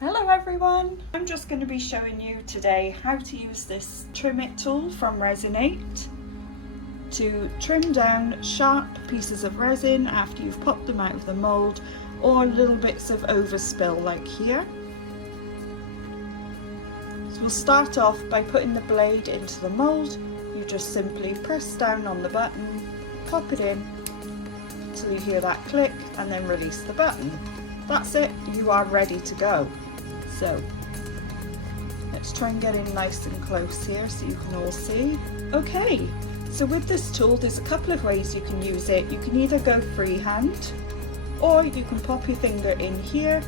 Hello everyone! I'm just going to be showing you today how to use this Trim-it tool from Resin8 to trim down sharp pieces of resin after you've popped them out of the mould, or little bits of overspill like here. So we'll start off by putting the blade into the mould. You just simply press down on the button, pop it in until you hear that click, and then release the button. That's it, you are ready to go. So let's try and get in nice and close here so you can all see. Okay, so with this tool there's a couple of ways you can use it. You can either go freehand, or you can pop your finger in here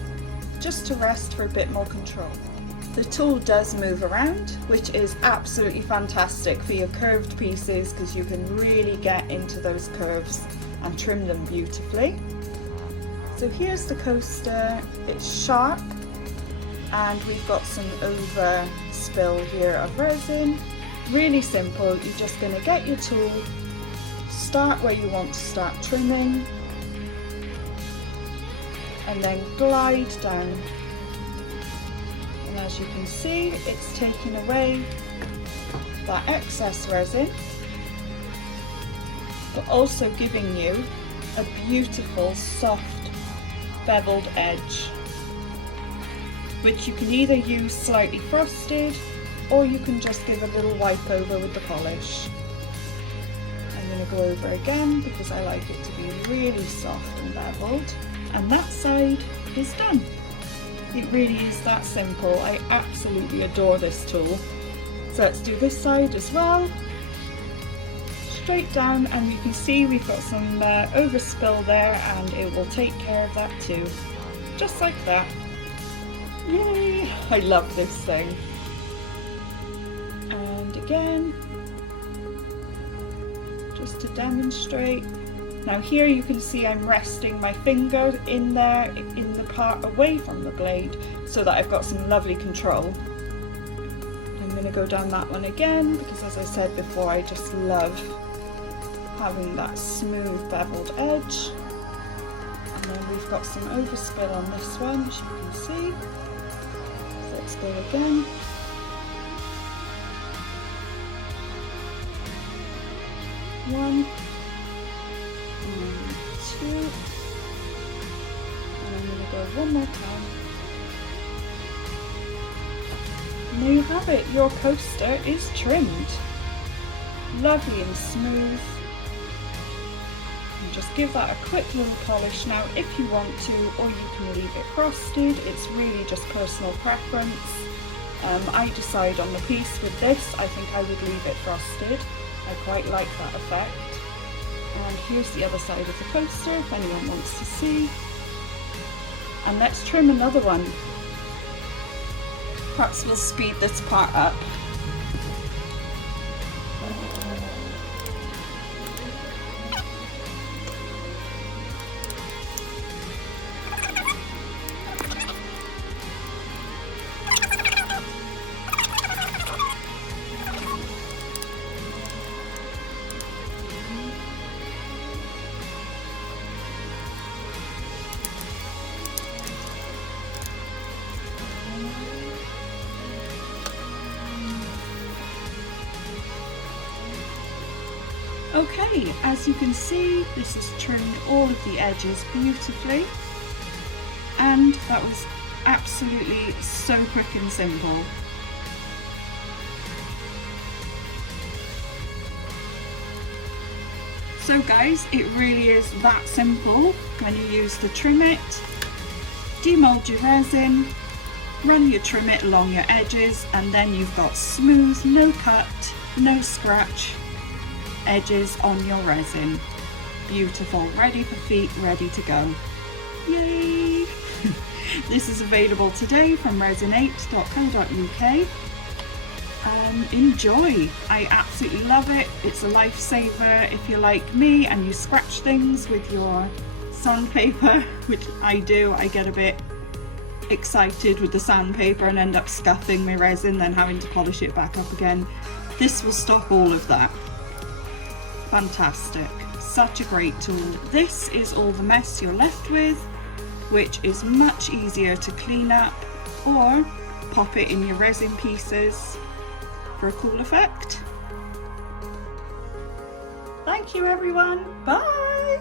just to rest for a bit more control. The tool does move around, which is absolutely fantastic for your curved pieces because you can really get into those curves and trim them beautifully. So here's the coaster. It's sharp and we've got some overspill here of resin. Really simple. You're just going to get your tool, start where you want to start trimming, and then glide down. And as you can see, it's taking away that excess resin, but also giving you a beautiful soft beveled edge, which you can either use slightly frosted, or you can just give a little wipe over with the polish. I'm going to go over again because I like it to be really soft and beveled, and that side is done. It really is that simple. I absolutely adore this tool. So let's do this side as well. Straight down, and you can see we've got some overspill there, and it will take care of that too. Just like that. Yay! I love this thing. And again, just to demonstrate. Now here you can see I'm resting my finger in there, in the part away from the blade, so that I've got some lovely control. I'm going to go down that one again because, as I said before, I just love having that smooth beveled edge. And then we've got some overspill on this one, as you can see. So let's go again. One, and two, and I'm going to go one more time. And there you have it, your coaster is trimmed. Lovely and smooth. And just give that a quick little polish now if you want to, or you can leave it frosted. It's really just personal preference. I decide on the piece with this. I think I would leave it frosted. I quite like that effect. And here's the other side of the coaster if anyone wants to see. And let's trim another one. Perhaps we'll speed this part up. Okay, as you can see, this has trimmed all of the edges beautifully, and that was absolutely so quick and simple. So guys, it really is that simple when you use the Trim-it. Demold your resin, run your Trim-it along your edges, and then you've got smooth, no cut, no scratch edges on your resin. Beautiful, ready for feet, ready to go. Yay! This is available today from resin8.co.uk. Enjoy! I absolutely love it. It's a lifesaver if you're like me and you scratch things with your sandpaper, which I do. I get a bit excited with the sandpaper and end up scuffing my resin, then having to polish it back up again. This will stop all of that. Fantastic, such a great tool. This is all the mess you're left with, which is much easier to clean up or pop it in your resin pieces for a cool effect. Thank you everyone, bye!